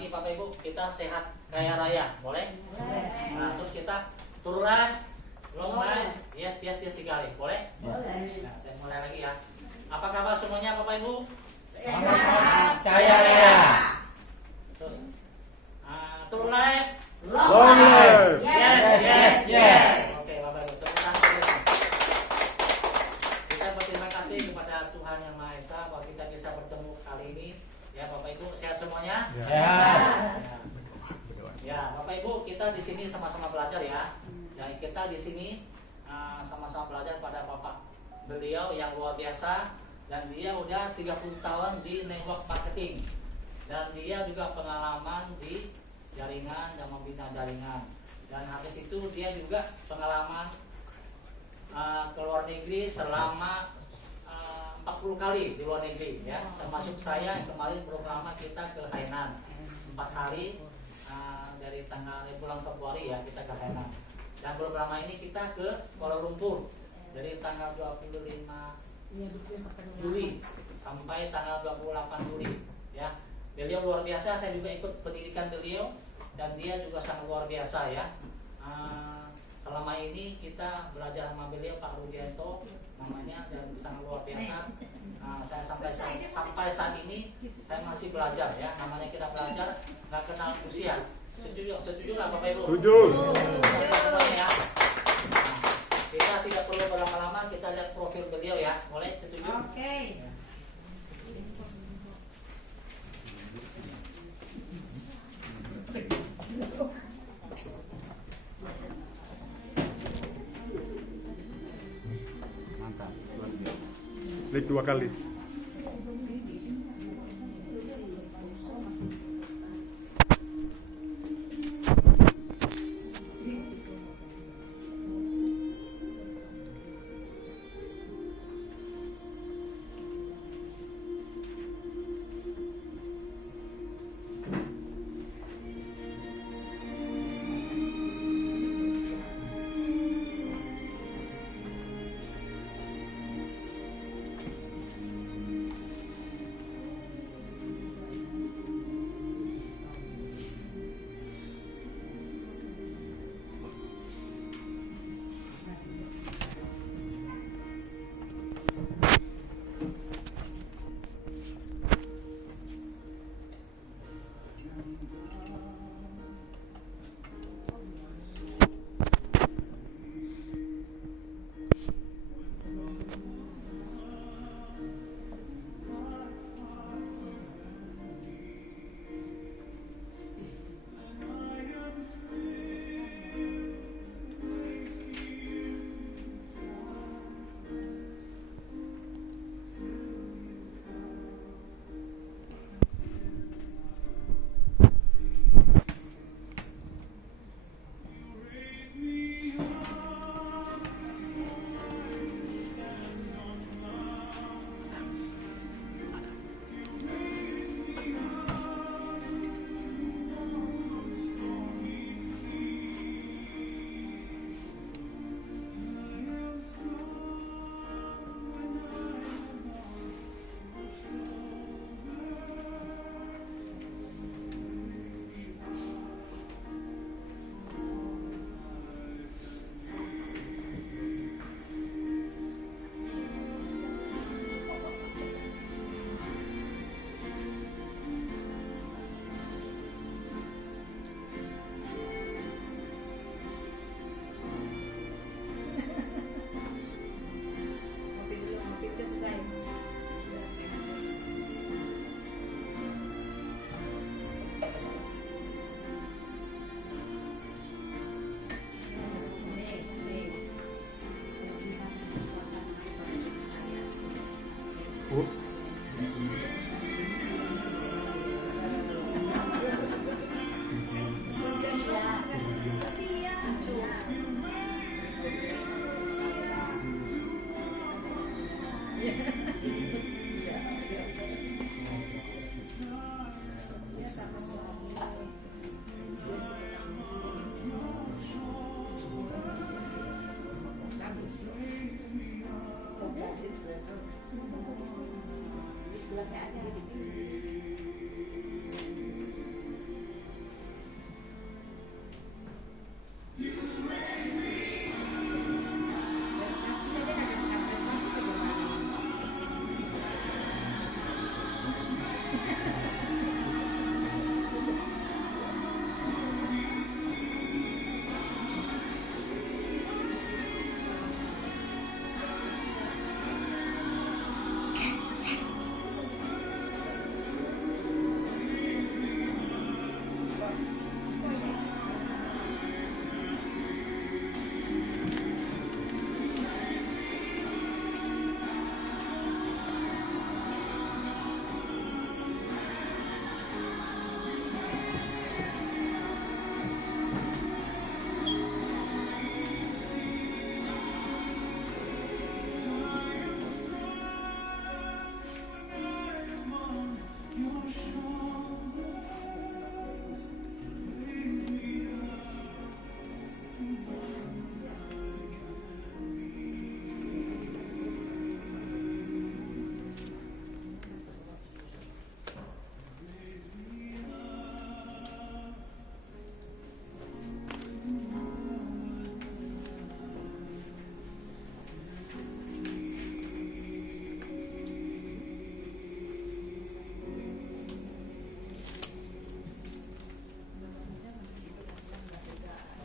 lagi Bapak Ibu, kita sehat kaya raya, boleh? Boleh. Nah, terus kita turun live, long live, yes 3 kali, boleh? Boleh. Nah, saya mulai lagi ya. Apa kabar semuanya Bapak Ibu? Sehat. Kaya raya. Terus turun live, Long live. Yes. Oke Bapak Ibu, terima kasih. Kita berterima kasih kepada Tuhan Yang Maha Esa bahwa kita bisa bertemu kali ini. Ya Bapak Ibu, sehat semuanya? Sehat. Ya, Bapak Ibu, kita di sini sama-sama belajar ya. Dan kita di sini sama-sama belajar pada Bapak beliau yang luar biasa, dan dia udah 30 tahun di network marketing. Dan dia juga pengalaman di jaringan dan membina jaringan. Dan habis itu dia juga pengalaman ke luar negeri selama 40 kali di luar negeri ya, termasuk saya yang kemarin program kita ke Hainan 4 hari dari tanggal bulan Februari ya, kita ke Hainan. Dan belum lama ini kita ke Kuala Lumpur dari tanggal 25 Juli sampai tanggal 28 Juli ya. Beliau luar biasa, saya juga ikut pendidikan beliau dan dia juga sangat luar biasa ya. Selama ini kita belajar sama beliau, Pak Rudianto namanya, dan sangat luar biasa. Saya sampai saat ini saya masih belajar ya. Namanya kita belajar, nggak kenal usia. Setuju nggak Bapak Ibu? Setuju. Ya. Kita tidak perlu berlama-lama, kita lihat profil beliau ya. Boleh? Setuju? Oke. Mantap. Klik 2 kali.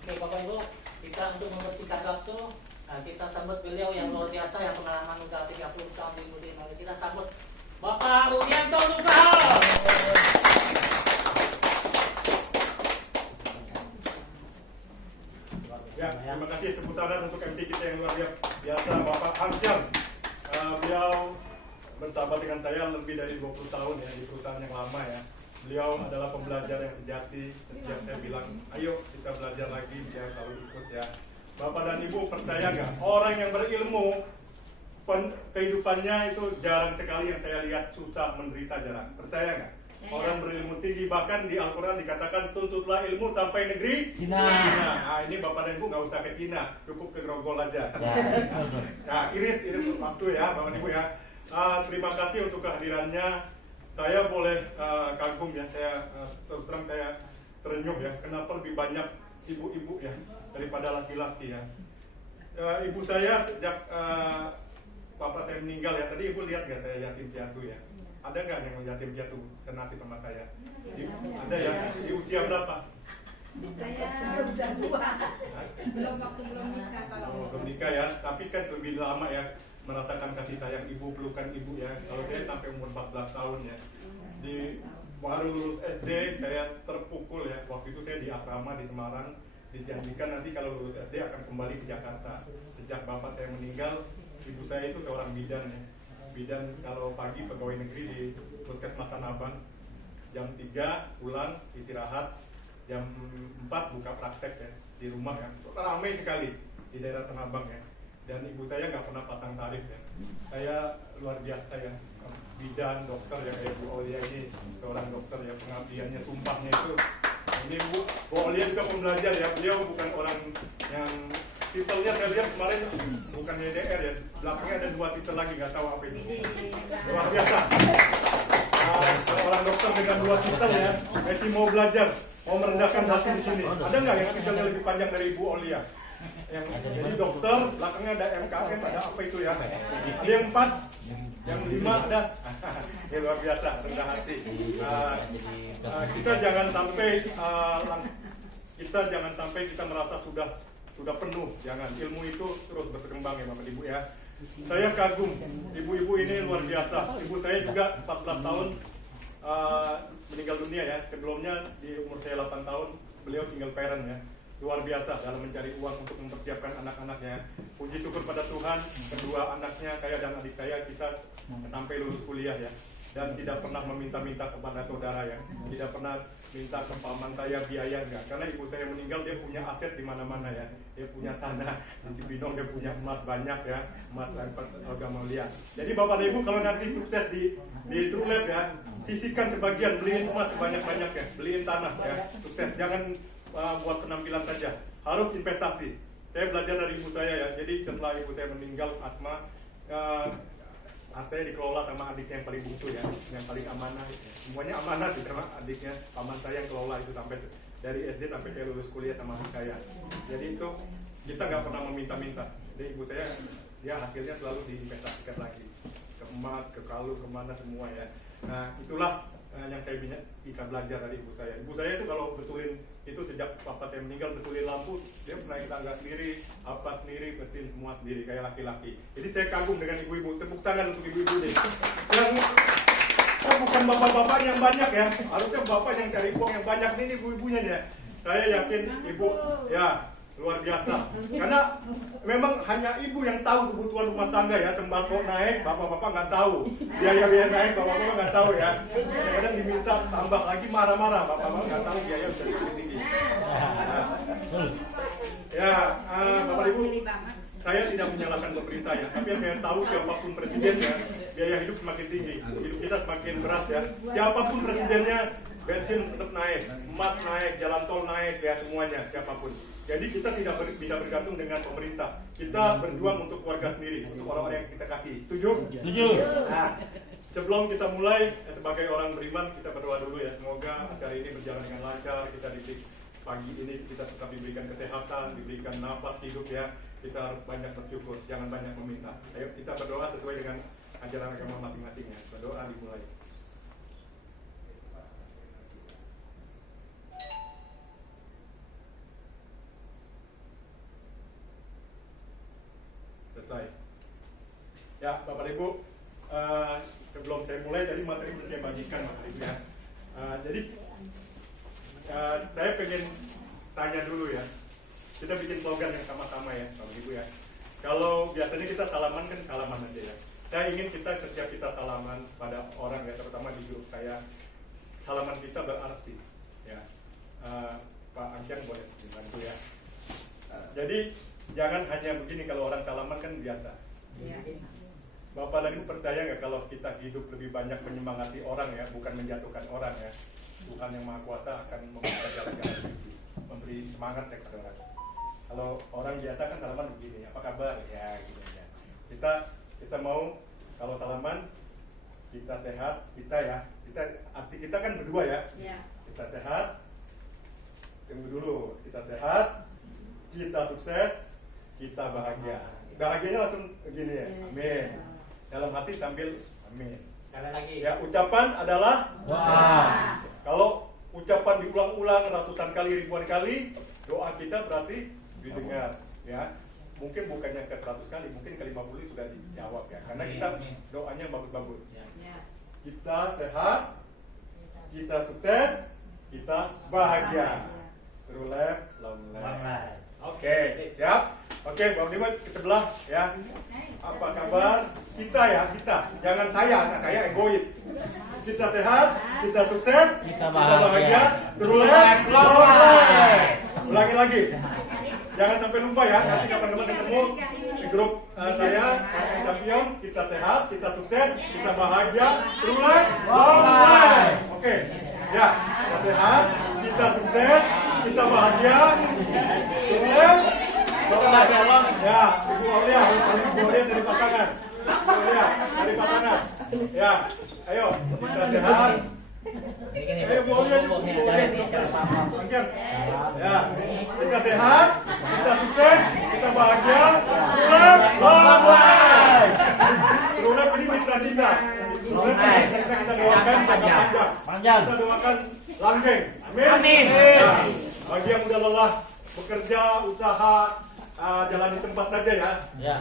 Oke Bapak Ibu, kita untuk mempersingkat waktu, nah, kita sambut beliau yang luar biasa, yang pengalaman udah 30 tahun di Udin. Kita sambut Bapak Rudianto Nugraha. Ya, terima kasih tepuk tangan untuk MC kita yang luar biasa, Bapak Hamsyam. Beliau bersahabat dengan saya lebih dari 20 tahun ya di perusahaan yang lama ya. Beliau adalah pembelajar yang sejati. Setiap saya bilang, ayo kita belajar lagi, dia selalu ikut ya. Bapak dan Ibu percaya nggak? Orang yang berilmu, kehidupannya itu jarang sekali yang saya lihat susah menderita, jarang. Percaya nggak? Orang berilmu tinggi, bahkan di Al-Quran dikatakan tuntutlah ilmu sampai negeri Cina. Nah, ini Bapak dan Ibu nggak usah ke Cina, cukup ke Grogol aja. Nah, irit waktu ya, Bapak dan Ibu ya. Terima kasih untuk kehadirannya. Saya boleh kagum ya, saya terus terang saya terenyuh ya. Kenapa lebih banyak ibu-ibu ya daripada laki-laki ya. Ibu saya sejak bapak saya meninggal ya. Tadi ibu lihat nggak saya yatim piatu ya? Ada nggak yang yatim piatu senasib sama saya? Ada ya. Di usia berapa? Saya udah tua, belum nikah. Belum nikah ya. Tapi kan lebih lama ya merasakan kasih sayang ibu, pelukan ibu ya. Kalau saya sampai umur 14 tahun ya. Di baru lulus SD saya terpukul ya. Waktu itu saya di asrama di Semarang, dijanjikan nanti kalau lulus SD akan kembali ke Jakarta. Sejak bapak saya meninggal, ibu saya itu seorang bidan ya. Bidan kalau pagi pegawai negeri di Puskesmas Tanah Abang, jam 3 pulang istirahat, jam 4 buka praktek ya di rumah ya. Ramai sekali di daerah Tanah Abang ya. Dan ibu saya nggak pernah pasang tarif ya. Saya luar biasa ya, bidan, dokter ya, kayak Bu Aulia ini seorang dokter ya, pengabdiannya, sumpahnya itu. Ini Bu Aulia juga pembelajar ya, beliau bukan orang yang titelnya saya lihat kemarin bukan DDR ya, belakangnya ada 2 titel lagi, nggak tahu apa itu. Luar biasa. Seorang dokter dengan 2 titel ya, masih mau belajar, mau merendahkan hati di sini. Ada nggak yang titelnya lebih panjang dari Bu Aulia? Yang jadi dokter, belakangnya ada MKM, ada apa itu ya? Ada yang 4, yang 5 ada. Ini luar biasa, rendah hati. Kita jangan sampai kita merasa sudah penuh. Jangan, ilmu itu terus berkembang ya Bapak Ibu ya. Saya kagum, ibu-ibu ini luar biasa. Ibu saya juga 14 tahun meninggal dunia ya. Sebelumnya di umur saya 8 tahun, beliau single parent ya. Luar biasa dalam mencari uang untuk mempersiapkan anak-anaknya. Puji syukur pada Tuhan, kedua anaknya, saya dan adik saya, kita sampai lulus kuliah ya. Dan tidak pernah meminta-minta kepada saudara ya. Tidak pernah minta ke paman saya biaya enggak. Karena ibu saya meninggal, dia punya aset di mana-mana ya. Dia punya tanah di Cibinong, dia punya emas banyak ya. Emas dan logam mulia. Jadi Bapak dan Ibu kalau nanti sukses di True Lab ya, sisihkan sebagian, beliin emas sebanyak-banyak ya. Beliin tanah ya. Sukses, jangan buat penampilan saja, harus investasi. Saya belajar dari ibu saya ya. Jadi setelah ibu saya meninggal asma, saya dikelola sama adiknya yang paling bungsu ya, yang paling amanah. Semuanya amanah sih sama adiknya, paman saya yang kelola itu sampai dari SD sampai saya lulus kuliah sama adik saya. Jadi itu kita nggak pernah meminta-minta. Jadi ibu saya, dia hasilnya selalu diinvestasikan lagi ke emas, ke kalung, kemana semua ya. Nah itulah yang saya bisa belajar dari ibu saya. Ibu saya itu kalau betulin itu sejak bapak saya meninggal, betulin lampu, dia naik tangga sendiri, apa sendiri, betul semua sendiri kayak laki-laki. Jadi saya kagum dengan ibu-ibu. Tepuk tangan untuk ibu-ibu deh. Yang bukan bapak-bapak yang banyak ya, harusnya bapak yang cari uang yang banyak, ini ibu-ibunya ya. Saya yakin ibu ya luar biasa. Karena memang hanya ibu yang tahu kebutuhan rumah tangga ya. Sembako naik, bapak-bapak nggak tahu. Biaya-biaya naik, bapak-bapak nggak tahu ya. Kadang-kadang diminta tambah lagi, marah-marah, bapak-bapak nggak tahu biaya bisa tinggi. Ya, Bapak Ibu, saya tidak menyalahkan pemerintah ya. Tapi yang saya tahu siapapun presidennya, biaya hidup semakin tinggi, hidup kita semakin berat ya. Siapapun presidennya, bensin tetap naik, emas naik, jalan tol naik ya, semuanya siapapun. Jadi kita tidak bisa bergantung dengan pemerintah. Kita berjuang untuk keluarga sendiri, untuk orang-orang yang kita kasih. Setuju? Setuju. Nah, sebelum kita mulai, sebagai orang beriman, kita berdoa dulu ya. Semoga acara ini berjalan dengan lancar. Kita di pagi ini kita tetap diberikan kesehatan, diberikan nafas hidup ya. Kita harus banyak bersyukur, jangan banyak meminta. Ayo kita berdoa sesuai dengan ajaran agama masing-masing ya. Berdoa dimulai. Ya, Bapak Ibu, sebelum saya mulai tadi materi sudah saya bagikan Bapak Ibu ya. Jadi saya pengen tanya dulu ya. Kita bikin slogan yang sama-sama ya, Bapak Ibu ya. Kalau biasanya kita salaman kan salaman aja ya. Saya ingin setiap kita salaman pada orang ya, terutama di grup saya, salaman kita berarti ya. Pak Angkian boleh dibantu ya. Jadi jangan hanya begini, kalau orang salaman kan biasa. Bapak dan Ibu percaya nggak kalau kita hidup lebih banyak menyemangati orang ya, bukan menjatuhkan orang ya. Tuhan yang Maha Kuasa akan membuka jalan-jalan itu, memberi semangat ya kepada orang. Kalau orang biasa kan salaman begini, apa kabar ya gitu ya. Kita mau kalau salaman kita sehat, arti kita kan berdua ya. Kita sehat, tunggu dulu, kita sehat, kita sukses, kita bahagia. Bahagianya langsung begini ya, amin. Dalam hati sambil amin. Sekali lagi. Ya, ucapan adalah Doa. Kalau ucapan diulang-ulang ratusan kali, ribuan kali, doa kita berarti didengar ya. Mungkin bukannya ke 100 kali, mungkin ke 50 sudah dijawab ya. Karena kita doanya bagus-bagus. Kita sehat, kita sukses, kita bahagia. True left, long life. Oke, siap. Oke, Bapak Ibu ke sebelah ya. Apa kabar? Kita ya, kita. Jangan saya egois. Kita sehat, kita sukses, kita bahagia. True left, long life. Ulangi lagi. Jangan sampai lupa ya. Nanti kapan-kapan ketemu di grup saya, Champion. Kita sehat, kita sukses, kita bahagia. True left, long life. Oke. Ya, kita sehat, kita sukses, kita bahagia. True left. Ya, Ibu Aulia dari pasangan. Ibu Aulia dari pasangan. Ya, ayo kita sehat. Ayo Bu Aulia, ya, kita sehat, kita sukses, kita bahagia. True long life. True ini mitra kita. True kita doakan panjang. Kita doakan langgeng. Amin. Ya, bagi yang udah lelah bekerja, usaha, jalani tempat saja ya. Ya,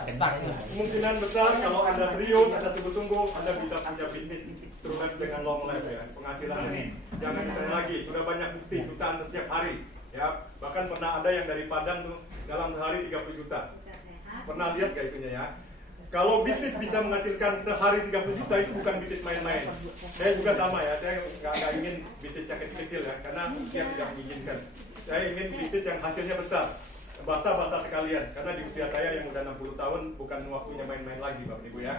Kemungkinan besar kalau Anda serius, Anda tunggu-tunggu, Anda bisa punya bisnis terus dengan long life ya. Penghasilan ini jangan ditanya lagi, sudah banyak bukti jutaan setiap hari ya. Bahkan pernah ada yang dari Padang tuh dalam sehari 30 juta. Pernah lihat gak itunya ya? Kalau bisnis bisa menghasilkan sehari 30 juta itu bukan bisnis main-main. Saya juga sama ya, saya nggak ingin bisnis yang kecil-kecil ya, karena usia tidak mengizinkan. Saya ingin bisnis yang hasilnya besar. Basta sekalian, karena di usia saya yang udah 60 tahun bukan waktunya main-main lagi Bapak Ibu ya.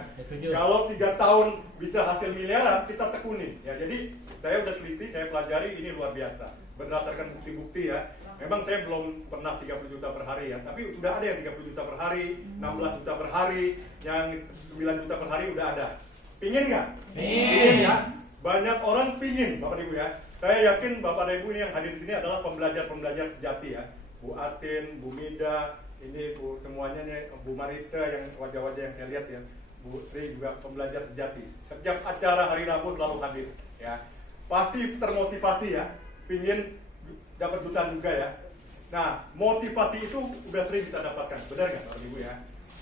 Kalau 3 tahun bisa hasil miliaran, kita tekuni ya. Jadi saya udah teliti, saya pelajari, ini luar biasa. Berdasarkan bukti-bukti ya. Memang saya belum pernah 30 juta per hari ya, tapi udah ada yang 30 juta per hari, 16 juta per hari, yang 9 juta per hari udah ada. Pingin nggak? Pingin ya. Banyak orang pingin Bapak Ibu ya. Saya yakin Bapak Ibu ini yang hadir di sini adalah pembelajar-pembelajar sejati ya. Bu Atin, Bu Mida, ini Bu semuanya nih, Bu Marita yang wajah-wajah yang saya lihat ya, Bu Sri juga pembelajar sejati. Setiap acara hari Rabu selalu hadir ya. Pasti termotivasi ya, pingin dapat jutaan juga ya. Nah, motivasi itu udah sering kita dapatkan, benar nggak Bapak Ibu ya?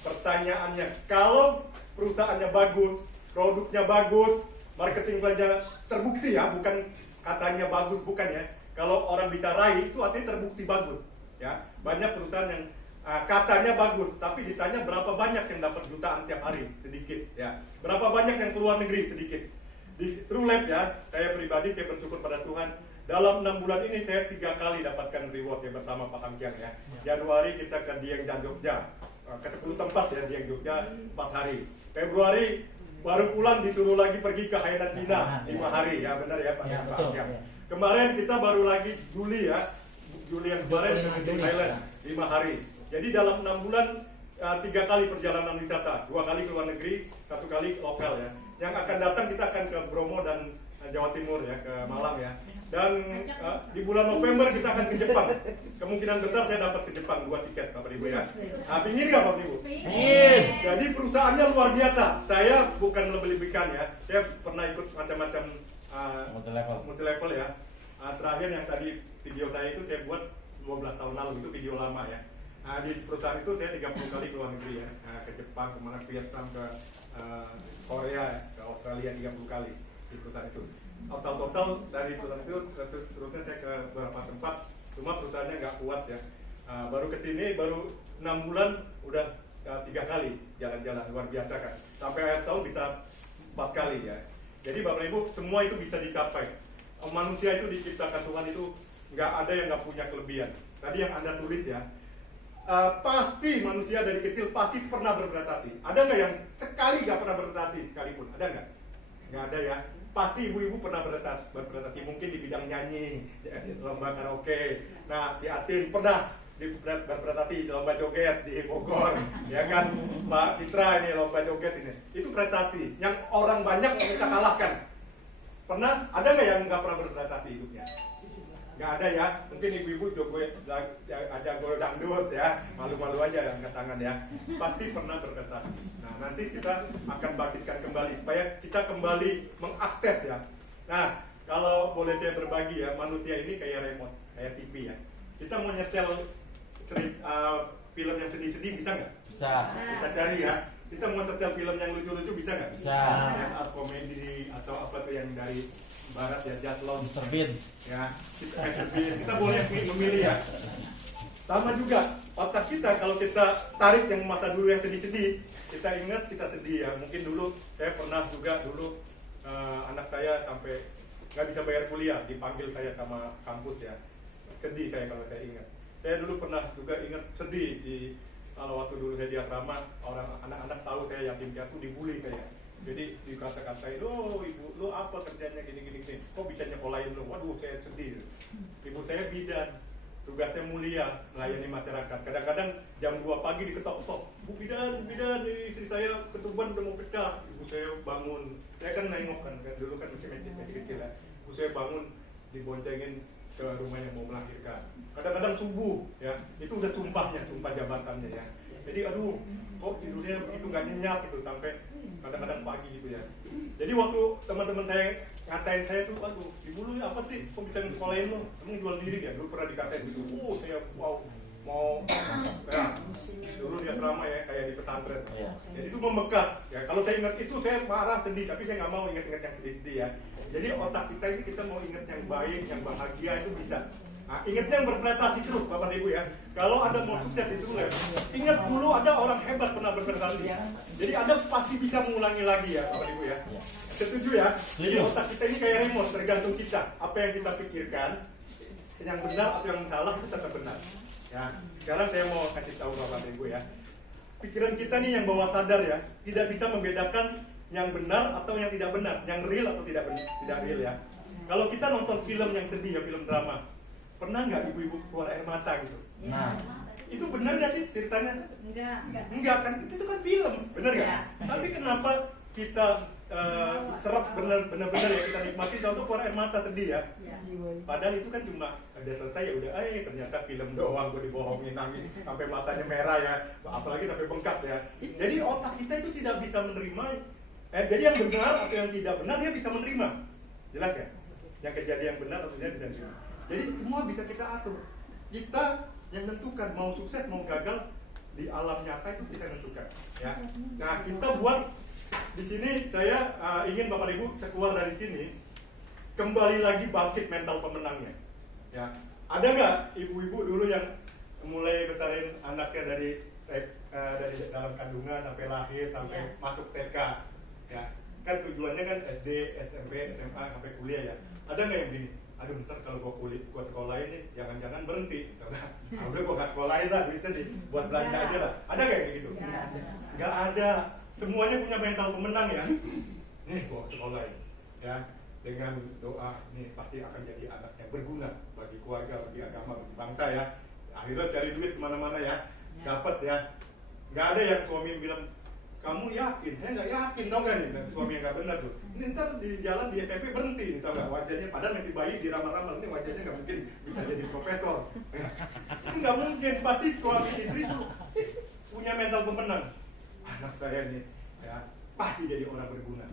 Pertanyaannya, kalau perusahaannya bagus, produknya bagus, marketing plannya terbukti ya, bukan katanya bagus, bukan ya. Kalau orang bicarai itu artinya terbukti bagus. Ya, banyak perusahaan yang katanya bagus, tapi ditanya berapa banyak yang dapat jutaan tiap hari, sedikit ya. Berapa banyak yang keluar negeri, sedikit. Di True Lab ya, saya pribadi saya bersyukur pada Tuhan. Dalam 6 bulan ini saya 3 kali dapatkan reward ya bersama Pak Hamkiang ya. Januari kita ke Dieng dan Jogja, ke 10 tempat ya Dieng Jogja 4 hari. Februari baru pulang disuruh lagi pergi ke Hainan Cina 5 hari ya, benar ya Pak Hamkiang. Kemarin kita baru lagi Juli ya. Juli yang kemarin di Thailand 5 hari. Jadi dalam 6 bulan 3 kali perjalanan wisata, 2 kali ke luar negeri, 1 kali lokal ya. Yang akan datang kita akan ke Bromo dan Jawa Timur ya, ke Malang ya. Dan di bulan November kita akan ke Jepang. Kemungkinan besar saya dapat ke Jepang 2 tiket Bapak Ibu ya. Nah, pingin nggak Bapak Ibu? Pingin. Jadi perusahaannya luar biasa. Saya bukan lebih-lebihkan ya. Saya pernah ikut macam-macam multi level ya. Terakhir yang tadi video saya itu saya buat 12 tahun lalu, itu video lama ya. Di perusahaan itu saya 30 kali ke luar negeri ya, ke Jepang, ke Vietnam, ke Korea ke Australia 30 kali di perusahaan itu. Total dari perusahaan itu terusnya saya ke beberapa tempat, cuma perusahaannya nggak kuat ya. Baru ke sini baru 6 bulan udah 3 kali jalan-jalan, luar biasa kan. Sampai akhir tahun bisa 4 kali ya. Jadi Bapak Ibu semua itu bisa dicapai. Manusia itu diciptakan Tuhan itu nggak ada yang nggak punya kelebihan. Tadi yang Anda tulis ya, pasti manusia dari kecil pasti pernah berberat hati. Ada nggak yang sekali nggak pernah berberat hati sekalipun? Ada nggak? Nggak ada ya. Pasti ibu-ibu pernah berberat hati. Mungkin di bidang nyanyi, lomba karaoke. Nah, si Atin pernah berberat hati lomba joget di Bogor, ya kan? Mbak Citra ini lomba joget ini. Itu prestasi yang orang banyak yang kita kalahkan. Pernah? Ada nggak yang nggak pernah berberat hati hidupnya? Nggak ada ya, mungkin ibu-ibu aja gue dangdut ya, malu-malu aja angkat tangan ya. Pasti pernah berprestasi. Nah nanti kita akan bangkitkan kembali supaya kita kembali mengakses ya. Nah kalau boleh saya berbagi ya, manusia ini kayak remote, kayak TV ya. Kita mau nyetel film yang sedih-sedih bisa nggak? Bisa. Kita cari ya. Kita mau nyetel film yang lucu-lucu bisa nggak? Bisa. Art komedi atau apa tuh yang dari barat ya, Jatlon, Mr. Bean. Ya, kita boleh memilih ya. Sama juga otak kita, kalau kita tarik yang masa dulu yang sedih-sedih, kita ingat kita sedih ya. Mungkin dulu saya pernah juga dulu anak saya sampai nggak bisa bayar kuliah, dipanggil saya sama kampus ya. Sedih saya kalau saya ingat. Saya dulu pernah juga ingat sedih kalau waktu dulu saya di asrama, orang anak-anak tahu saya yatim piatu dibully saya. Jadi dikata-katain, oh ibu, lo apa kerjanya gini-gini, kok bisa nyekolahin lo? Waduh, saya sedih. Ibu saya bidan, tugasnya mulia, melayani masyarakat. Kadang-kadang jam 2 pagi diketok-ketok, Bu bidan, istri saya ketuban udah mau pecah. Ibu saya bangun, saya kan nengok kan dulu kan masih kecil ya. Ibu saya bangun, diboncengin ke rumah yang mau melahirkan. Kadang-kadang subuh, ya, itu udah sumpah jabatannya ya. Jadi aduh, kok tidurnya begitu nggak nyenyak gitu sampai kadang-kadang pagi gitu ya. Jadi waktu teman-teman saya ngatain saya tuh, aduh, ibu lu apa sih? Kok bisa sekolahin lu? Emang jual diri ya? Dulu pernah dikatain gitu. Saya wow, mau ya, dulu di asrama ya, kayak di pesantren. Jadi itu membekas. Ya, kalau saya ingat itu saya marah sedih, tapi saya nggak mau ingat-ingat yang sedih-sedih ya. Jadi otak kita ini kita mau ingat yang baik, yang bahagia itu bisa. Nah, ingatnya yang berprestasi terus Bapak Ibu ya. Kalau Anda mau sukses itu ya, ingat dulu ada orang hebat pernah berprestasi. Jadi Anda pasti bisa mengulangi lagi ya Bapak Ibu ya. Setuju ya? Jadi otak kita ini kayak remote, tergantung kita. Apa yang kita pikirkan, yang benar atau yang salah itu tetap benar. Ya. Sekarang saya mau kasih tahu Bapak Ibu ya. Pikiran kita nih yang bawah sadar ya, tidak bisa membedakan yang benar atau yang tidak benar, yang real atau tidak benar, tidak real ya. Kalau kita nonton film yang sedih ya, film drama, pernah nggak ibu-ibu keluar air mata gitu? Nah, itu benar nggak sih ceritanya? Enggak kan, itu kan film, benar nggak? Ya. Tapi kenapa kita serap benar-benar ya kita nikmati, contoh keluar air mata sedih ya? Padahal itu kan cuma ada selesai ya udah, ternyata film doang, gue dibohongin nangis sampai matanya merah ya, apalagi sampai bengkak ya. Jadi otak kita itu tidak bisa menerima. Jadi yang benar atau yang tidak benar dia bisa menerima, jelas ya? Yang kejadian yang benar atau tidak bisa menerima. Jadi semua bisa kita atur. Kita yang tentukan mau sukses mau gagal di alam nyata itu kita tentukan. Ya. Nah kita buat di sini saya ingin Bapak Ibu keluar dari sini kembali lagi bangkit mental pemenangnya. Ya. Ada nggak ibu-ibu dulu yang mulai besarin anaknya dari dalam kandungan sampai lahir sampai masuk TK? Ya. Kan tujuannya kan SD, SMP, SMA sampai kuliah ya. Ada nggak yang begini? Aduh ntar kalau gua sekolahin nih jangan-jangan berhenti. Udah gua nggak sekolahin lah duitnya nih buat belanja aja lah. Ada nggak kayak gitu? Nggak ada. Semuanya punya mental pemenang ya. Nih gua sekolahin ya, dengan doa nih pasti akan jadi anak yang berguna bagi keluarga, bagi agama, bagi bangsa ya. Akhirnya cari duit kemana-mana ya, dapat ya. Nggak ada yang suami bilang kamu yakin? Saya nggak yakin, tau gak nih? Dan suami yang nggak benar tuh. Ini ntar di jalan di SMP berhenti, nih, tau gak? Wajahnya padahal masih bayi diramal-ramal, ini wajahnya nggak mungkin bisa jadi profesor. Ini nggak mungkin. Pasti suami istri tuh punya mental pemenang. Anak saya nih, ya pasti jadi orang berguna.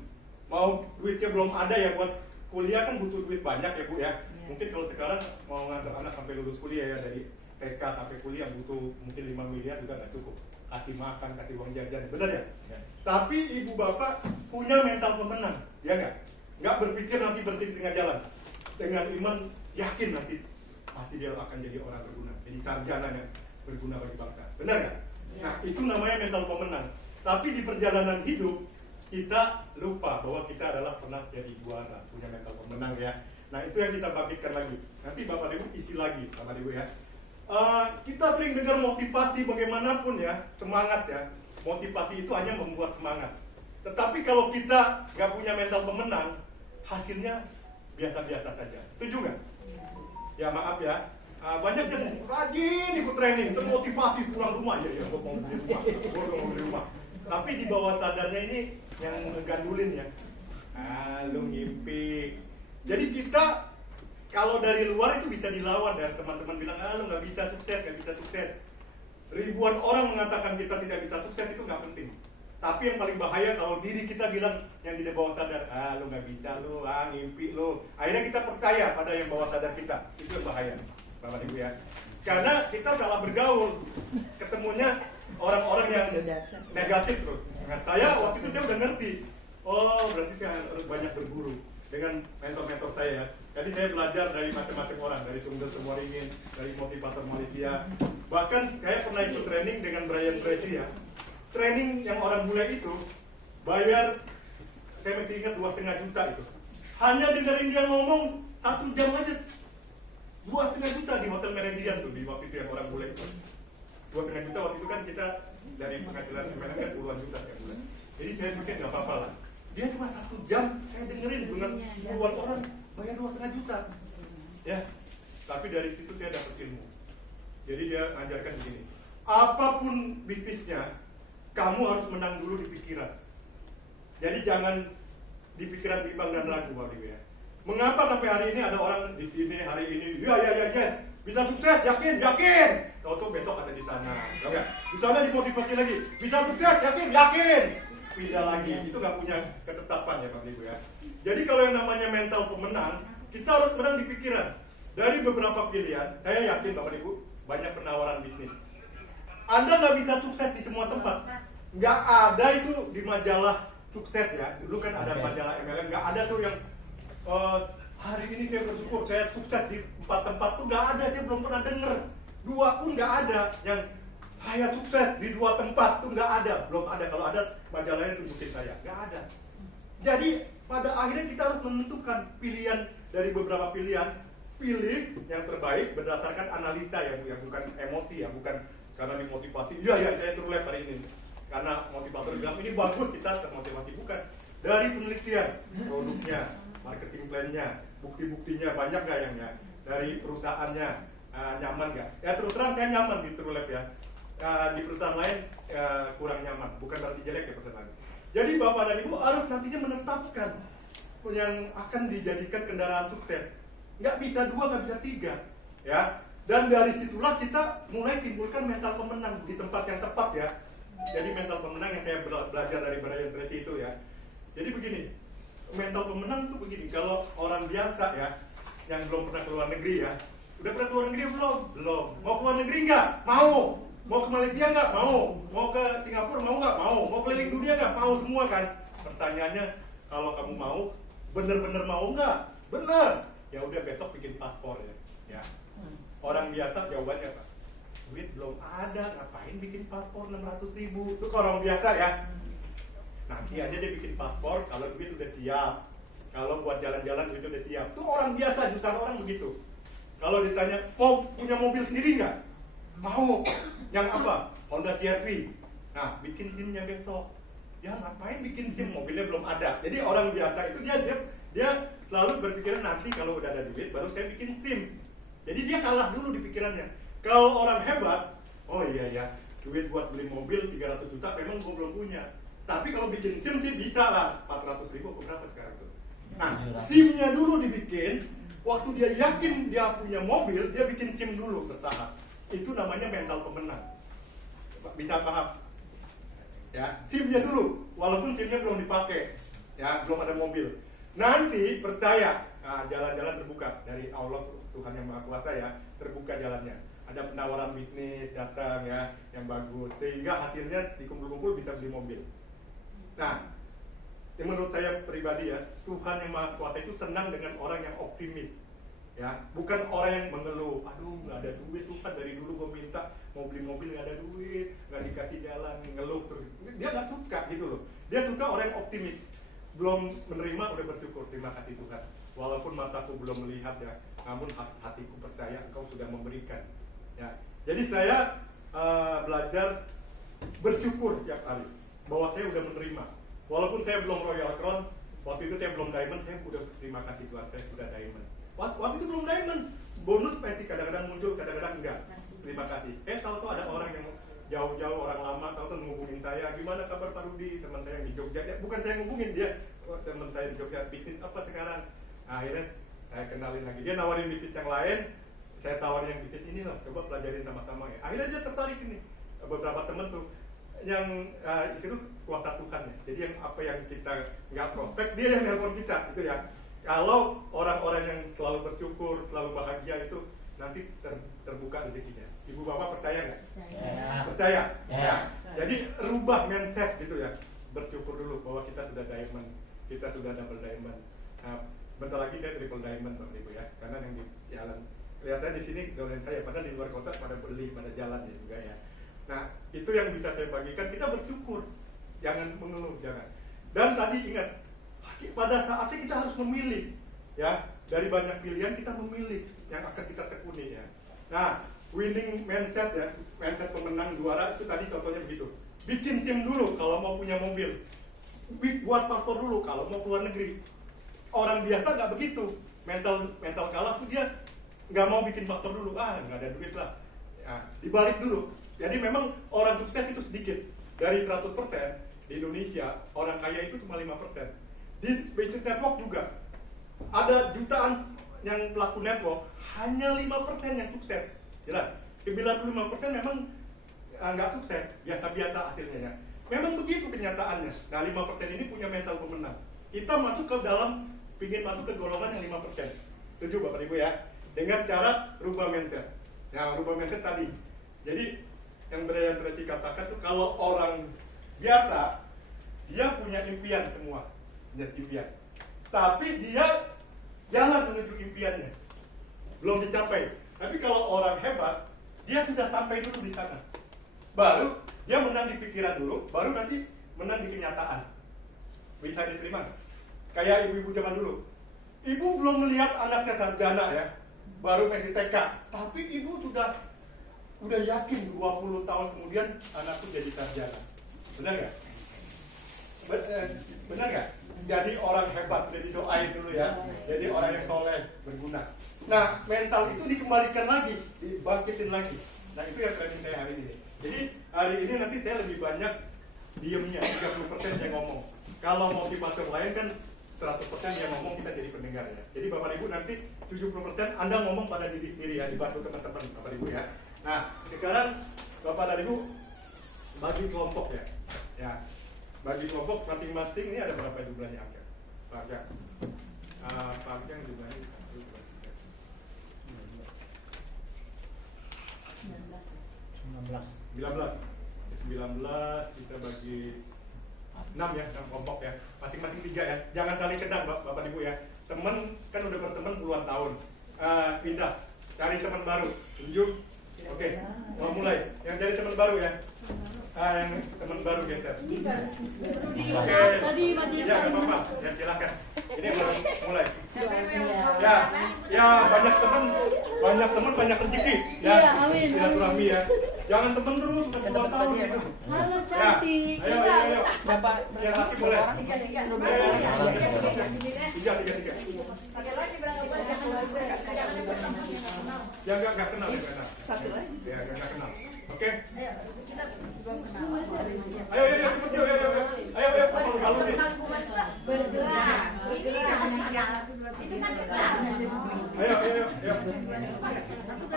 Mau duitnya belum ada ya buat kuliah kan butuh duit banyak ya Bu ya. Mungkin kalau sekarang mau ngantar anak sampai lulus kuliah ya dari TK sampai kuliah butuh mungkin 5 miliar juga nggak cukup. kasih makan, kasih uang jajan, benar ya? Tapi ibu bapak punya mental pemenang, ya nggak? Nggak berpikir nanti berhenti di tengah jalan. Dengan iman, yakin nanti pasti dia akan jadi orang berguna, jadi sarjana yang berguna bagi bangsa, benar nggak? Nah, itu namanya mental pemenang. Tapi di perjalanan hidup kita lupa bahwa kita adalah pernah jadi juara, punya mental pemenang ya. Nah, itu yang kita bangkitkan lagi. Nanti Bapak Ibu isi lagi, Bapak Ibu ya. Kita sering dengar motivasi bagaimanapun ya, semangat ya. Motivasi itu hanya membuat semangat. Tetapi kalau kita nggak punya mental pemenang, hasilnya biasa-biasa saja. Setuju nggak? Ya maaf ya. Banyak yang rajin ikut training, termotivasi pulang rumah ya, gue mau beli rumah. Tapi di bawah sadarnya ini yang ngegandulin ya. Lu ngimpi. Jadi kita kalau dari luar itu bisa dilawan ya, teman-teman bilang lu nggak bisa sukses. Ribuan orang mengatakan kita tidak bisa sukses, itu nggak penting. Tapi yang paling bahaya kalau diri kita bilang yang di bawah sadar, lu nggak bisa, lu ngimpi lu. Akhirnya kita percaya pada yang bawah sadar kita, itu yang bahaya, Bapak Ibu ya. Karena kita salah bergaul, ketemunya orang-orang yang negatif terus. Nah, saya waktu itu saya udah ngerti, berarti saya harus banyak berguru dengan mentor-mentor saya. Jadi saya belajar dari macam-macam orang, dari Sumber Semoringin, dari motivator Malaysia. Bahkan saya pernah ikut training dengan Brian Tracy ya. Training yang orang bule itu bayar, saya masih ingat 2,5 juta itu. Hanya dengerin dia ngomong 1 jam aja 2,5 juta di Hotel Meridian tuh, di waktu itu yang orang bule itu. 2,5 juta waktu itu kan kita dari penghasilan MLM kan puluhan juta ya bulan. Jadi saya pikir nggak apa-apa lah. Dia cuma 1 jam saya dengerin dengan puluhan orang bayar 2,5 juta. Ya, tapi dari situ saya dapat ilmu. Jadi dia ngajarkan begini. Apapun bisnisnya, kamu harus menang dulu di pikiran. Jadi jangan di pikiran bimbang dan ragu, Bapak Ibu ya. Mengapa sampai hari ini ada orang di sini hari ini, ya, bisa sukses, yakin. Tahu-tahu besok ada di sana, ya. Di sana dimotivasi lagi, bisa sukses, yakin. Pindah lagi, itu nggak punya ketetapan ya, Bapak Ibu ya. Jadi kalau yang namanya mental pemenang, kita harus menang di pikiran. Dari beberapa pilihan, saya yakin Bapak Ibu banyak penawaran bisnis. Anda nggak bisa sukses di semua tempat. Nggak ada itu di majalah sukses ya. Dulu kan ada majalah MLM, nggak ada tuh yang hari ini saya bersyukur saya sukses di 4 tempat tuh nggak ada, saya belum pernah denger. 2 pun nggak ada yang saya sukses di 2 tempat tuh nggak ada, belum ada. Kalau ada majalahnya tunjukin saya, nggak ada. Jadi pada akhirnya kita harus menentukan pilihan dari beberapa pilihan. Pilih yang terbaik berdasarkan analisa ya Bu, ya bukan emosi ya, bukan karena dimotivasi. Ya saya terulep hari ini. Karena motivator bilang ini bagus, kita termotivasi, bukan. Dari penelitian produknya, marketing plan-nya, bukti-buktinya banyak nggak yang ya? Dari perusahaannya nyaman nggak? Ya terus terang saya nyaman di Trulab ya. Di perusahaan lain kurang nyaman, bukan berarti jelek ya perusahaan lain. Jadi Bapak dan Ibu harus nantinya menetapkan yang akan dijadikan kendaraan sukses. Nggak bisa 2, nggak bisa 3 ya. Dan dari situlah kita mulai timbulkan mental pemenang di tempat yang tepat ya. Jadi mental pemenang yang saya belajar dari Brian Tracy itu ya. Jadi begini, mental pemenang itu begini, kalau orang biasa ya, yang belum pernah keluar negeri ya, udah pernah keluar negeri belum? Belum. Mau keluar negeri nggak? Mau. Mau ke Malaysia nggak? Mau. Mau ke Singapura mau nggak? Mau. Mau keliling dunia nggak? Mau semua kan? Pertanyaannya, kalau kamu mau, bener-bener mau nggak? Bener. Ya udah besok bikin paspor ya. Orang biasa jawabannya Pak, duit belum ada, ngapain bikin paspor 600.000? Itu kalau orang biasa ya. Nanti aja dia bikin paspor kalau duit udah siap. Kalau buat jalan-jalan duit udah siap. Itu orang biasa, jutaan orang begitu. Kalau ditanya, mau punya mobil sendiri nggak? Mau. Yang apa? Honda CR-V. Nah, bikin SIM-nya besok. Ya ngapain bikin SIM, mobilnya belum ada. Jadi orang biasa itu dia selalu berpikiran nanti kalau udah ada duit baru saya bikin SIM. Jadi dia kalah dulu di pikirannya. Kalau orang hebat, oh iya duit buat beli mobil 300 juta memang gue belum punya. Tapi kalau bikin SIM sih bisa lah, 400.000 berapa sekarang tuh. Nah, SIM-nya dulu dibikin, waktu dia yakin dia punya mobil, dia bikin SIM dulu bertahap. Itu namanya mental pemenang. Bisa paham? Ya, SIM-nya dulu, walaupun SIM-nya belum dipakai, ya belum ada mobil. Nanti percaya, jalan-jalan terbuka dari Allah Tuhan yang Maha Kuasa ya, terbuka jalannya. ada penawaran bisnis datang ya yang bagus, sehingga hasilnya dikumpul-kumpul bisa beli mobil. Nah, yang menurut saya pribadi ya, Tuhan yang Maha Kuasa itu senang dengan orang yang optimis, ya, bukan orang yang mengeluh, aduh nggak ada duit Tuhan, dari dulu gue minta mau beli mobil nggak ada duit, nggak dikasih jalan, ngeluh terus. Dia nggak suka gitu loh. Dia suka orang yang optimis, belum menerima udah bersyukur, terima kasih Tuhan. Walaupun mataku belum melihat ya, namun hatiku percaya Engkau sudah memberikan. Ya, jadi saya belajar bersyukur tiap hari bahwa saya udah menerima. Walaupun saya belum Royal Crown, waktu itu saya belum Diamond, saya udah terima kasih Tuhan saya sudah Diamond. Waktu itu belum Diamond, bonus pasti kadang-kadang muncul, kadang-kadang enggak. Terima kasih. Tahu-tahu ada orang yang jauh-jauh, orang lama, tahu-tahu menghubungin saya, gimana kabar Pak Rudi, teman saya yang di Jogja. Ya, bukan saya ngehubungin dia, teman saya di Jogja, bisnis apa sekarang? Nah, akhirnya saya kenalin lagi, dia nawarin bisnis yang lain, saya tawarin yang bisnis ini loh, coba pelajarin sama-sama ya. Akhirnya dia tertarik ini. Beberapa teman tuh yang itu kuasa Tuhan ya. Jadi yang apa yang kita nggak prospek, dia yang nelpon kita gitu ya. Kalau orang-orang yang selalu bersyukur, selalu bahagia itu nanti terbuka rezekinya. Ibu bapak percaya nggak? Percaya. Ya. Jadi rubah mindset gitu ya. Bersyukur dulu bahwa kita sudah diamond, kita sudah double diamond. Nah, bentar lagi saya triple diamond Bapak Ibu ya. Karena yang di jalan kelihatannya di sini dolen saya, padahal di luar kota pada beli, pada jalan ya juga ya. Nah, itu yang bisa saya bagikan. Kita bersyukur, jangan mengeluh, jangan. Dan tadi ingat, pada saatnya kita harus memilih, ya. Dari banyak pilihan kita memilih yang akan kita tekuni ya. Nah, winning mindset ya, mindset pemenang juara itu tadi contohnya begitu. Bikin SIM dulu kalau mau punya mobil, buat paspor dulu kalau mau keluar negeri. Orang biasa nggak begitu, mental kalah tuh dia nggak mau bikin faktor dulu, nggak ada duit lah. Ya, dibalik dulu. Jadi memang orang sukses itu sedikit. Dari 100% di Indonesia, orang kaya itu cuma 5%. Di bisnis network juga, ada jutaan yang pelaku network, hanya 5% yang sukses. Jelas, 95% memang nggak sukses, biasa-biasa hasilnya ya. Memang begitu kenyataannya. Nah 5% ini punya mental pemenang. Kita masuk ke dalam, ingin masuk ke golongan yang 5%. Setuju Bapak Ibu ya? Dengan cara rubah mindset. Nah rubah mindset tadi. Jadi yang Brian Tracy katakan tuh kalau orang biasa dia punya impian semua, punya impian, tapi dia jalan menuju impiannya belum dicapai. Tapi kalau orang hebat dia sudah sampai dulu di sana, baru dia menang di pikiran dulu, baru nanti menang di kenyataan. Bisa diterima? Kayak ibu-ibu zaman dulu, ibu belum melihat anaknya sarjana ya, baru masih TK, tapi ibu sudah yakin 20 tahun kemudian anakku jadi sarjana. Benar nggak? Benar nggak? Jadi orang hebat, udah didoain dulu ya. Jadi orang yang soleh, berguna. Nah, mental itu dikembalikan lagi, dibangkitin lagi. Nah, itu yang training saya hari ini. Jadi hari ini nanti saya lebih banyak diemnya, 30% yang ngomong. Kalau motivator lain kan 100% yang ngomong, kita jadi pendengar ya. Jadi Bapak Ibu nanti 70% Anda ngomong pada diri sendiri ya, dibantu teman-teman Bapak Ibu ya. Nah, sekarang Bapak dan Ibu bagi kelompok ya. Ya. Bagi kelompok masing-masing ini ada berapa jumlahnya angka? Pak Ajang. Pak Ajang jumlahnya 19 kita bagi 6 ya, 6 kelompok ya. Masing-masing 3 ya. Jangan saling kenal Bapak Ibu ya. Teman kan udah berteman puluhan tahun. Pindah, cari teman baru. Tunjuk. Oke, mau mulai. Yang cari teman baru ya. Yang teman baru geser. Oke. Ya, nggak apa-apa. Ya, silakan. Ini baru mulai. Ya, banyak teman, banyak rezeki. Ya, silaturahmi ya. Jangan teman terus, udah 2 tahun gitu. Halo cantik. Ya, ayo. Dapat. Yang laki boleh. Tiga. Ya, nggak kenal. Satu lagi. Ya, nggak kenal. Oke. Kita belum kenal. Ayo, cepet yuk. Ayo, kalau nih. Bergerak. Itu kan gerak. Ayo.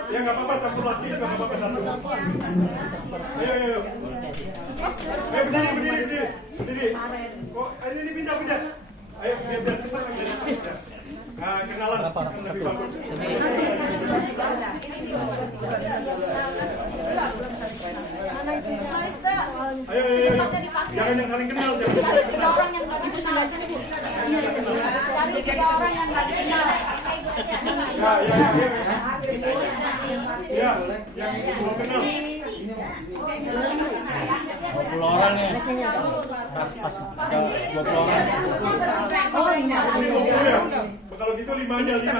Ya nggak apa-apa, campur laki juga nggak apa-apa satu. Ayo. Berdiri. Oh, ini pindah. Ayo, biar cepat. Kenalan lebih bagus. Jangan yang saling kenal, jangan yang saling kenal. Orang yang itu sengaja nih Bu. Cari 3 orang yang nggak dikenal. Ya, yang belum kenal. 20 orang ya. Pas 20 orang. Oh, iya. Ini 20 ya. Kalau gitu 5 aja, 4.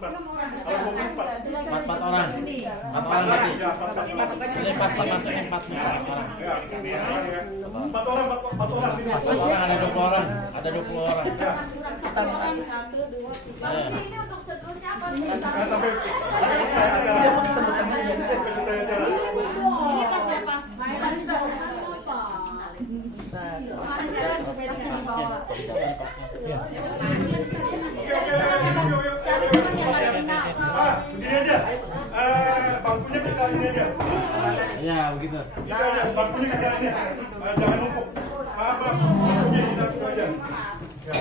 Kalau 24. 4 orang. 4 orang berarti. Ya, 4. Ini pas masuknya 4 orang. Ya, 4 orang. 4 orang. 4 orang ada 20 orang. Ada 20 orang. Ya. Ini untuk seterusnya apa sih? Sampai selesai acara. Sampai selesai acara. Ini pas apa? Mainan kita apa? Kemarin jalan ke meja di bawah. Begini aja. Bangkunya kita ini aja. Iya, begitu. Kita aja, bangkunya kita ini. Jangan numpuk. Bangkunya kita aja. Ya.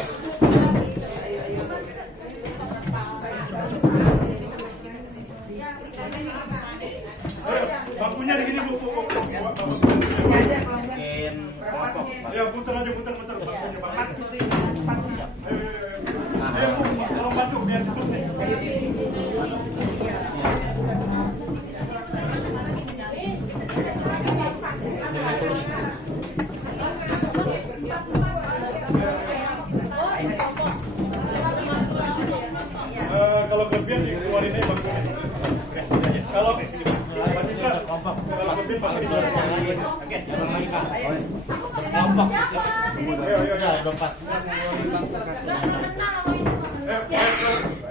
Bangkunya di gini bu. Bikin kelompok. Ya putar aja, putar. Bangkunya bangkunya. Ayo bu, tolong bantu biar cepet nih. Kalau kelebihan dikeluarin aja bangkunya. Kalau Kelompok. kalau kelebihan bangkunya. Oke, siapa lagi Pak? Kelompok. Ayo. Udah, ada 4.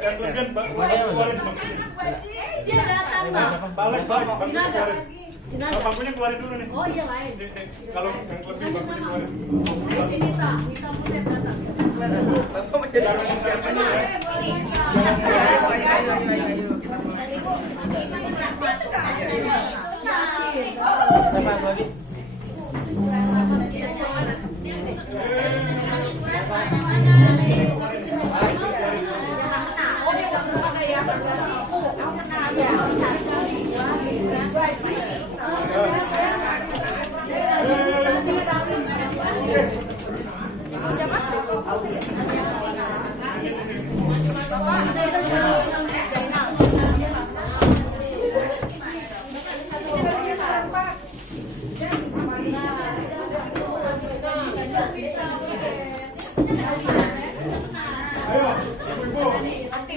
Yang kelebihan bangkunya keluarin bangkunya. Dia datang bang. Balik bangkunya keluarin. Sinaga. Bangkunya keluarin dulu nih. Oh iya lain. Kalau yang lebih bangkunya keluarin. Sini Nita Putih datang. Siapa lagi? Ayo, ibu-ibu.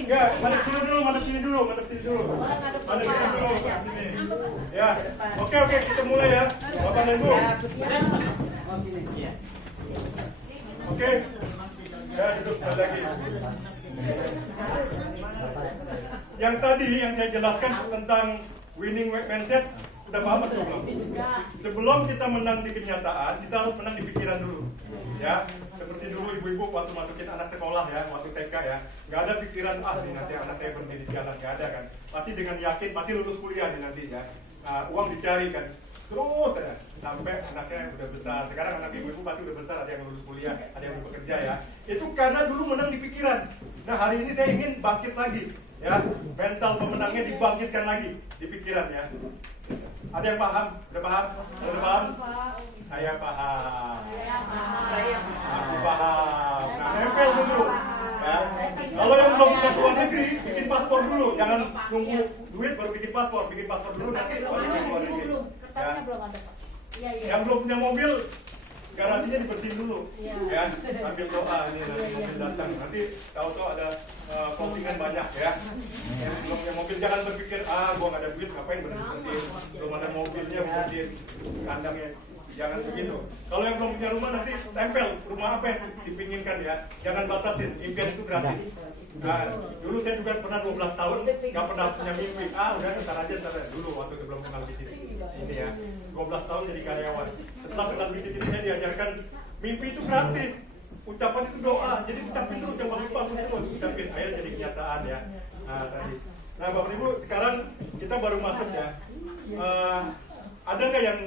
Ya, madep sini dulu. Madep sini dulu. Sini. Ya, oke, kita mulai ya. Bapak dan Ibu. Oke. Ya, duduk lagi. Yang tadi yang saya jelaskan tentang winning mindset, udah paham atau belum? Sebelum kita menang di kenyataan, kita harus menang di pikiran dulu. Ya, seperti dulu ibu-ibu waktu masukin anak sekolah ya, waktu TK ya, nggak ada pikiran nih nanti anaknya berhenti di jalan, nggak ada kan. Pasti dengan yakin pasti lulus kuliah nih nanti ya. Uang dicari kan, terus ya, sampai anaknya udah besar. Sekarang anak ibu-ibu pasti udah besar, ada yang lulus kuliah, ada yang udah bekerja ya. Itu karena dulu menang di pikiran. Nah hari ini saya ingin bangkit lagi ya, mental pemenangnya dibangkitkan lagi di pikiran ya. Ada yang paham? Udah paham? Udah paham? Saya paham. Aku paham. Nah, nempel dulu. Ya. Kalau yang belum punya luar negeri, bikin paspor dulu. Jangan nunggu duit baru bikin paspor. Bikin paspor dulu nanti baru bikin luar negeri. Ya. Yang belum punya mobil, garasinya dibersihin dulu. Ya, ambil doa ini nanti mobil datang. Nanti tahu-tahu ada postingan banyak ya. Yang belum punya mobil jangan berpikir gua nggak ada duit ngapain berhenti. Belum ada mobilnya berhenti kandangnya. Jangan begitu. Kalau yang belum punya rumah nanti tempel rumah apa yang dipinginkan ya. Jangan batasin. Impian itu gratis. Nah, dulu saya juga pernah 12 tahun nggak pernah punya mimpi. Udah ntar aja dulu waktu sebelum kenal bisnis ini ya. 12 tahun jadi karyawan. Setelah kenal bisnis ini saya diajarkan mimpi itu gratis. Ucapan itu doa. Jadi ucapin terus, jangan lupa terus ucapin. Akhirnya jadi kenyataan ya. Nah, Bapak Ibu sekarang kita baru masuk ya. Ada nggak yang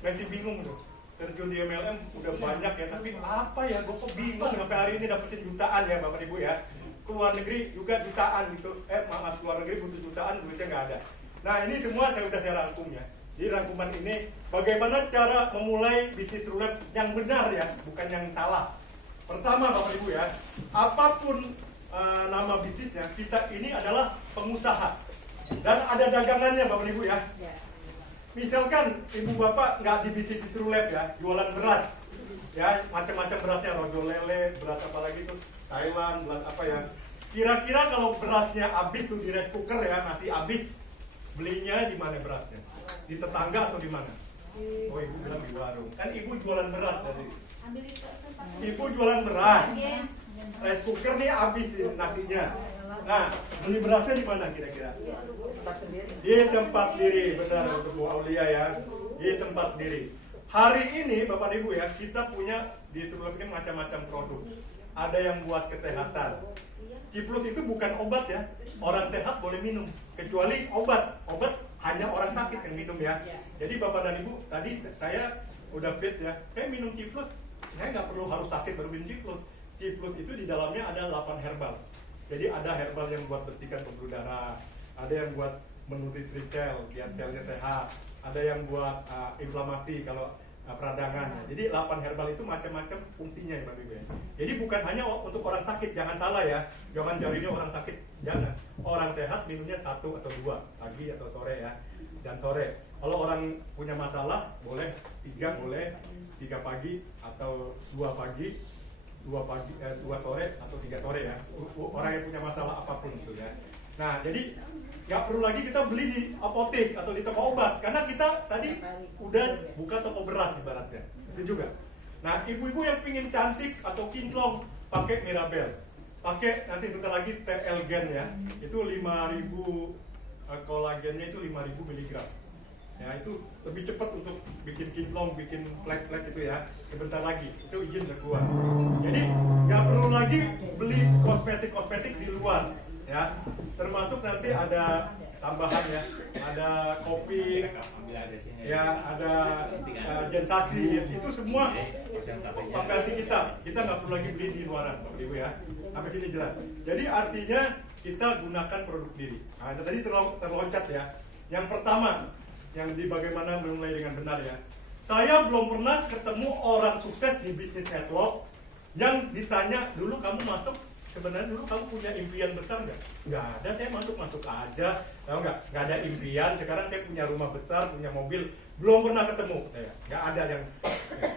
masih bingung tuh? Terjun di MLM udah banyak ya, tapi apa ya? Gue kok bingung sampai hari ini dapetin jutaan ya Bapak Ibu ya. Keluar negeri juga jutaan gitu. Maaf, keluar negeri butuh jutaan, duitnya nggak ada. Nah ini semua saya rangkum ya. Di rangkuman ini bagaimana cara memulai bisnis roulette yang benar ya, bukan yang salah. Pertama Bapak Ibu ya, apapun nama bisnisnya, kita ini adalah pengusaha dan ada dagangannya Bapak Ibu ya. Misalkan Ibu Bapak nggak di bisnis roulette ya, jualan beras ya, macam-macam berasnya, rojo lele, beras apa lagi tuh, Thailand, beras apa ya. Kira-kira kalau berasnya habis tuh di rice cooker ya, nasi habis, belinya di mana berasnya? Di tetangga atau di mana? Oh, Ibu bilang di warung. Kan Ibu jualan beras tadi. Ibu jualan beras. Rice cooker nih habis nasinya. Nah, beli berasnya di mana kira-kira? Di tempat diri, benar untuk Bu Aulia ya. Di tempat diri. Hari ini Bapak Ibu ya, kita punya di Ciplus ini macam-macam produk. Ada yang buat kesehatan. Ciplus itu bukan obat ya. Orang sehat boleh minum, kecuali obat. Obat hanya orang sakit yang minum ya. Jadi Bapak dan Ibu, tadi saya udah fit ya. Saya minum Ciplus, saya nggak perlu harus sakit baru minum Ciplus. Ciplus itu di dalamnya ada 8 herbal. Jadi ada herbal yang buat bersihkan pembuluh darah, ada yang buat menutrisi sel biar selnya sehat, ada yang buat inflamasi kalau peradangan. Jadi 8 herbal itu macam-macam fungsinya ya Pak Ibu ya. Jadi bukan hanya untuk orang sakit, jangan salah ya. Jangan cari ini orang sakit, jangan. Orang sehat minumnya 1 atau 2 pagi atau sore ya. Dan sore. Kalau orang punya masalah boleh 3 boleh 3 pagi atau 2 pagi, 2 sore atau 3 sore ya. Orang yang punya masalah apapun itu ya. Nah, jadi nggak perlu lagi kita beli di apotek atau di toko obat karena kita tadi udah buka toko beras ibaratnya. Itu juga. Nah, ibu-ibu yang pingin cantik atau kinclong pakai Mirabel. Pakai nanti bentar lagi T-Elgen ya. Itu 5.000 kolagennya itu 5.000 mg. Ya, itu lebih cepat untuk bikin kinclong, bikin flek-flek itu ya. Sebentar lagi, itu izin udah keluar. Jadi nggak perlu lagi beli kosmetik-kosmetik di luar. Ya, termasuk nanti ada tambahan ya, ada kopi, ya ada jensasi, itu semua pengganti kita nggak perlu lagi beli di luaran, Bapak Ibu ya. Sampai sini jelas. Jadi artinya kita gunakan produk diri. Nah, itu tadi terloncat ya. Yang pertama, yang di bagaimana memulai dengan benar ya. Saya belum pernah ketemu orang sukses di bisnis network yang ditanya dulu kamu masuk. Sebenarnya dulu kamu punya impian besar nggak? Nggak ada, saya masuk aja. Tahu nggak? Nggak ada impian. Sekarang saya punya rumah besar, punya mobil. Belum pernah ketemu. Saya nggak ada yang.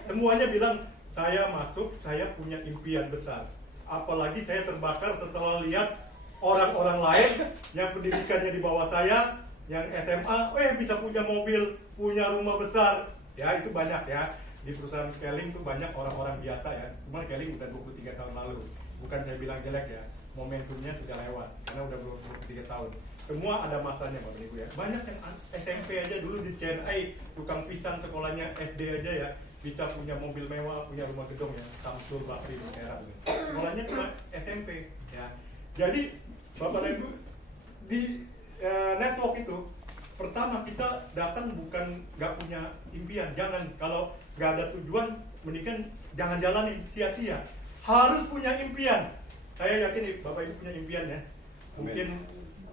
Semuanya bilang saya masuk, saya punya impian besar. Apalagi saya terbakar setelah lihat orang-orang lain yang pendidikannya di bawah saya, yang SMA, bisa punya mobil, punya rumah besar. Ya itu banyak ya. Di perusahaan Keling tuh banyak orang-orang biasa ya. Cuma Keling udah 23 tahun lalu. Bukan saya bilang jelek ya, momentumnya sudah lewat karena udah 23 tahun. Semua ada masanya Bapak Ibu ya. Banyak yang SMP aja dulu di CNI, tukang pisang sekolahnya SD aja ya, bisa punya mobil mewah, punya rumah gedung ya, Samsul Bakri Era. Sekolahnya cuma SMP ya. Jadi Bapak Ibu di network itu pertama kita datang bukan nggak punya impian, jangan. Kalau nggak ada tujuan, mendingan jangan jalanin sia-sia. Harus punya impian. Saya yakin Bapak Ibu punya impian ya. Mungkin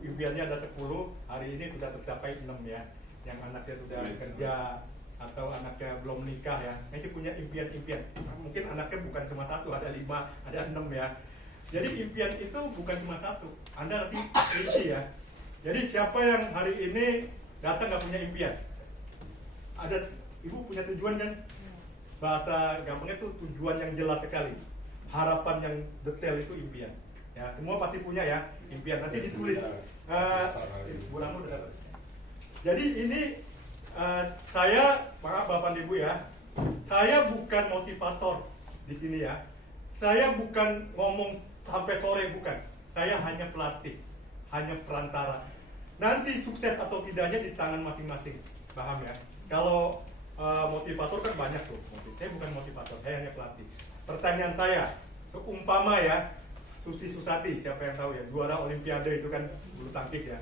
impiannya ada 10, hari ini sudah tercapai 6 ya. Yang anaknya sudah kerja atau anaknya belum menikah ya. Masih punya impian-impian. Mungkin anaknya bukan cuma 1, ada 5, ada 6 ya. Jadi impian itu bukan cuma 1. Anda nanti isi ya. Jadi siapa yang hari ini datang nggak punya impian? Ada, Ibu punya tujuan kan? Bahasa gampangnya itu tujuan yang jelas sekali. Harapan yang detail itu impian. Ya, semua pasti punya ya impian. Nanti ditulis. Jadi ini saya, maaf Bapak Ibu ya, saya bukan motivator di sini ya. Saya bukan ngomong sampai sore, bukan. Saya hanya pelatih, hanya perantara. Nanti sukses atau tidaknya di tangan masing-masing. Paham ya? Kalau motivator kan banyak tuh. Saya bukan motivator, saya hanya pelatih. Pertanyaan saya, seumpama ya, Susi Susati, siapa yang tahu ya, juara Olimpiade itu kan bulu tangkis ya.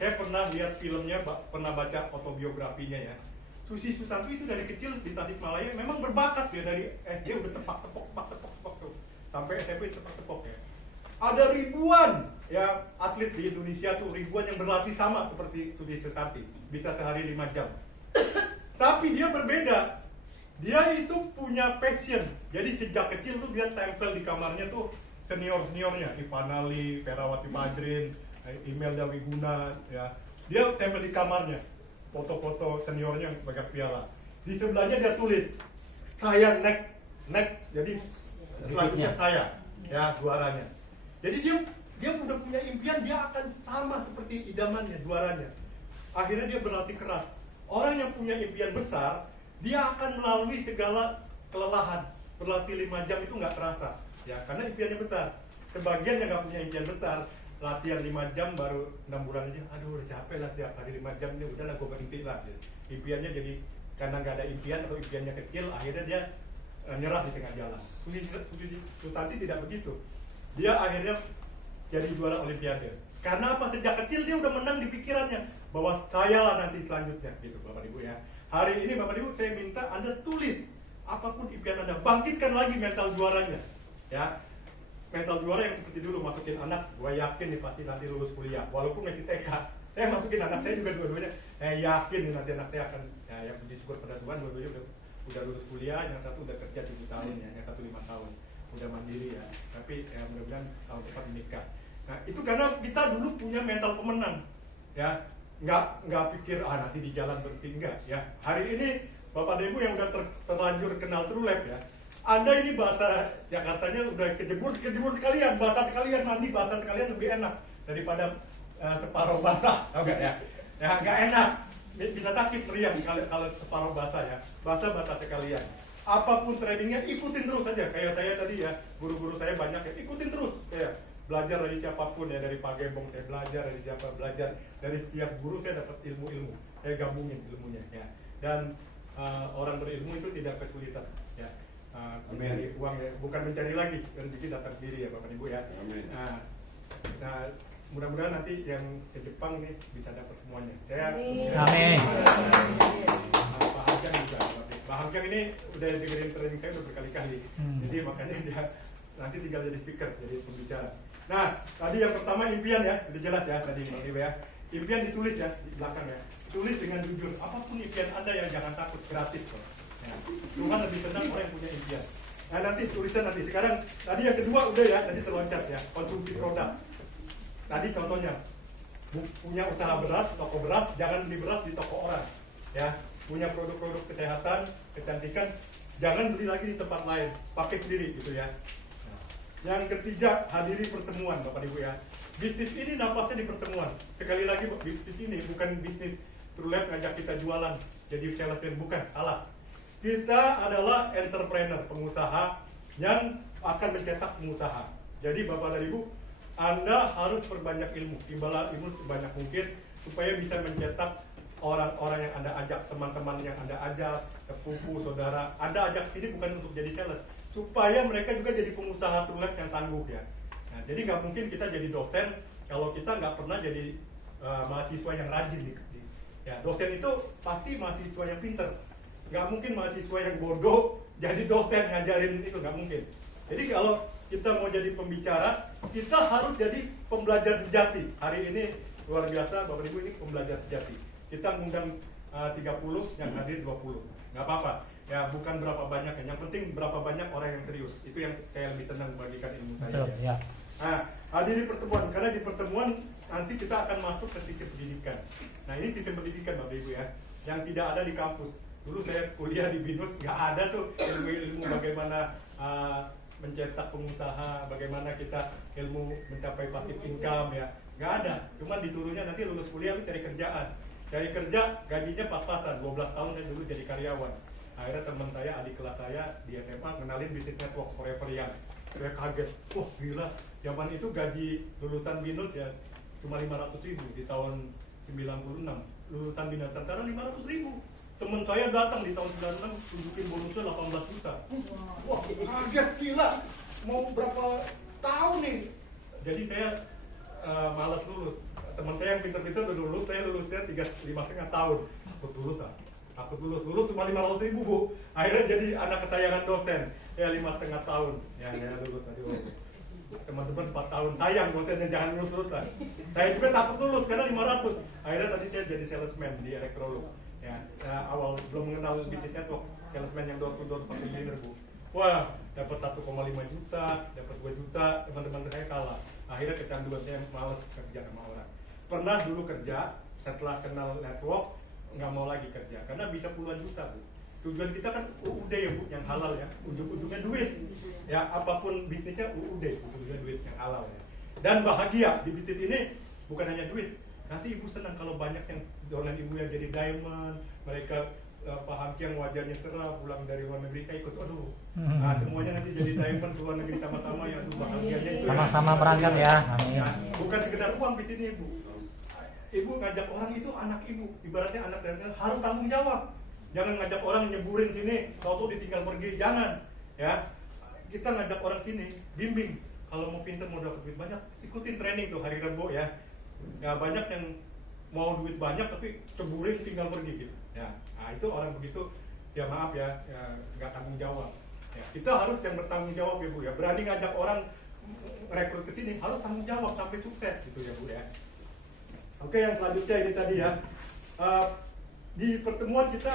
Saya pernah lihat filmnya, pernah baca autobiografinya ya. Susi Susati itu dari kecil di Tasikmalaya memang berbakat ya, dari SD udah tepok tuh. Sampai SMP tepok ya. Ada ribuan ya atlet di Indonesia tuh, ribuan yang berlatih sama seperti Susi Susati, bisa sehari 5 jam. Tapi dia berbeda. Dia itu punya passion. Jadi sejak kecil tuh dia tempel di kamarnya tuh senior-seniornya, Ivanali, Perawati Madrin, Imelda Wiguna, ya. Dia tempel di kamarnya, foto-foto seniornya yang pegang piala. Di sebelahnya dia tulis, saya next, jadi selanjutnya saya, ya juaranya. Jadi dia udah punya impian, dia akan sama seperti idamannya, juaranya. Akhirnya dia berlatih keras. Orang yang punya impian besar, dia akan melalui segala kelelahan. Berlatih 5 jam itu nggak terasa, ya karena impiannya besar. Sebagian yang nggak punya impian besar, latihan 5 jam baru 6 bulan aja, aduh udah capek lah tiap hari 5 jam ini, udahlah gue berhenti lah. Impiannya jadi karena nggak ada impian atau impiannya kecil, akhirnya dia nyerah di tengah jalan. Susanti tidak begitu. Dia akhirnya jadi juara Olimpiade. Karena apa? Sejak kecil dia udah menang di pikirannya bahwa saya lah nanti selanjutnya, gitu Bapak Ibu ya. Hari ini Bapak Ibu saya minta Anda tulis apapun impian Anda, bangkitkan lagi mental juaranya, ya. Mental juara yang seperti dulu, masukin anak, gue yakin nih pasti nanti lulus kuliah, walaupun masih TK. Saya masukin anak saya juga dua-duanya, saya yakin nih nanti anak saya akan, ya yang puji syukur pada Tuhan, dua-duanya udah lulus kuliah, yang satu udah kerja 7 tahun ya, yang satu 5 tahun, udah mandiri ya. Tapi ya mudah-mudahan tahun depan menikah. Nah itu karena kita dulu punya mental pemenang, ya. Nggak pikir nanti di jalan berhenti, enggak ya. Hari ini Bapak dan Ibu yang udah terlanjur kenal TrueLab ya, Anda ini bahasa Jakartanya udah kejebur sekalian, bahasa sekalian mandi, bahasa sekalian lebih enak daripada separuh basah, enggak ya? Ya nggak enak, bisa sakit meriang kalau separuh basah ya, bahasa sekalian. Apapun trainingnya ikutin terus saja, kayak saya tadi ya, guru-guru saya banyak ya, ikutin terus ya. Belajar dari siapapun ya, dari Pak Gembong saya belajar, dari siapa belajar, dari setiap guru saya dapat ilmu-ilmu, saya gabungin ilmunya ya. Dan orang berilmu itu tidak kesulitan ya, mencari uang ya, bukan mencari lagi, rezeki datang sendiri ya Bapak Ibu ya. Nah mudah-mudahan nanti yang ke Jepang nih bisa dapat semuanya. Saya Amin. Pak Hamjang juga, Pak Hamjang ini udah dengerin training saya udah berkali-kali, jadi makanya dia nanti tinggal jadi speaker, jadi pembicara. Nah, tadi yang pertama impian ya, udah jelas ya tadi Bang Ibu ya. Impian ditulis ya di belakang ya. Tulis dengan jujur, apapun impian Anda yang jangan takut, kreatif kok. Ya. Tuhan lebih senang orang yang punya impian. Nah, nanti tulisan nanti. Sekarang tadi yang kedua udah ya, tadi terloncat ya, konsumsi produk. Tadi contohnya punya usaha beras, toko beras, jangan beli beras di toko orang. Ya, punya produk-produk kesehatan, kecantikan, jangan beli lagi di tempat lain, pakai sendiri gitu ya. Yang ketiga, hadiri pertemuan Bapak Ibu ya. Bisnis ini nampaknya di pertemuan. Sekali lagi bisnis ini bukan bisnis TrueLab ngajak kita jualan jadi salesman, bukan, salah. Kita adalah entrepreneur, pengusaha yang akan mencetak pengusaha. Jadi Bapak dan Ibu, Anda harus perbanyak ilmu, timbalah ilmu sebanyak mungkin supaya bisa mencetak orang-orang yang Anda ajak, teman-teman yang Anda ajak, sepupu, saudara, Anda ajak sini bukan untuk jadi sales, supaya mereka juga jadi pengusaha TrueLab yang tangguh ya. Nah, jadi nggak mungkin kita jadi dosen kalau kita nggak pernah jadi mahasiswa yang rajin. Ya, dosen itu pasti mahasiswa yang pinter. Nggak mungkin mahasiswa yang bodoh jadi dosen ngajarin itu, nggak mungkin. Jadi kalau kita mau jadi pembicara, kita harus jadi pembelajar sejati. Hari ini luar biasa Bapak Ibu, ini pembelajar sejati. Kita mengundang 30, yang hadir 20. Nggak apa-apa. Ya bukan berapa banyak, yang penting berapa banyak orang yang serius. Itu yang saya lebih senang membagikan ilmu saya. Betul, ya. Nah, hadiri pertemuan, karena di pertemuan nanti kita akan masuk ke sistem pendidikan. Nah ini sistem pendidikan Bapak Ibu ya, yang tidak ada di kampus. Dulu saya kuliah di BINUS, nggak ada tuh ilmu-ilmu bagaimana mencetak pengusaha, bagaimana kita ilmu mencapai passive income ya, nggak ada. Cuma disuruhnya nanti lulus kuliah lu cari kerjaan. Cari kerja gajinya pas-pasan, 12 tahun saya dulu jadi karyawan. Akhirnya teman saya, adik kelas saya di SMA kenalin bisnis network Forever Young. Saya kaget, wah gila, zaman itu gaji lulusan BINUS ya cuma 500.000 di tahun 96. Lulusan Bina Santara 500.000. Teman saya datang di tahun 96 tunjukin bonusnya 18 juta. Wah kaget gila, mau berapa tahun nih? Jadi saya malas lulus. Teman saya yang pintar-pintar udah lulus, saya lulusnya 5,5 tahun. Aku lulus cuma 500.000 Bu. Akhirnya jadi anak kesayangan dosen. Ya 5,5 tahun. Ya saya lulus aja. Teman-teman 4 tahun, sayang dosennya jangan lulus lah. Saya juga takut lulus karena 500. Akhirnya tadi saya jadi salesman di Elektrolux. ya, awal belum mengenal bisnis network, salesman yang door to door pakai cleaner Bu. Wah, dapat 1,5 juta, dapat 2 juta, teman-teman saya kalah. Akhirnya kecanduan, saya malas kerja sama orang. Pernah dulu kerja, setelah kenal network, nggak mau lagi kerja, karena bisa puluhan juta Bu. Tujuan kita kan UUD ya Bu, yang halal ya, ujung-ujungnya duit. Ya, apapun bisnisnya UUD, ujungnya duit yang halal ya. Dan bahagia di bisnis ini bukan hanya duit. Nanti ibu senang kalau banyak yang dorongan ibu yang jadi diamond, mereka paham yang wajahnya cerah, pulang dari luar negeri saya ikut, aduh. Nah, semuanya nanti jadi diamond luar negeri sama-sama, yang tuh bahagianya itu. Sama-sama berangkat ya. Ya, bukan sekedar uang di sini ibu. Ibu ngajak orang itu anak ibu, ibaratnya anak dari harus tanggung jawab. Jangan ngajak orang nyeburin sini, tahu-tahu ditinggal pergi, jangan. Ya, kita ngajak orang sini, bimbing. Kalau mau pintar, mau dapat duit banyak, ikutin training tuh hari Rabu ya. Ya banyak yang mau duit banyak tapi ceburin tinggal pergi gitu. Ya, nah itu orang begitu, ya maaf ya, nggak tanggung jawab. Ya, kita harus yang bertanggung jawab ya Bu ya. Berani ngajak orang rekrut ke sini harus tanggung jawab sampai sukses gitu ya Bu ya. Oke, yang selanjutnya ini tadi ya. Di pertemuan kita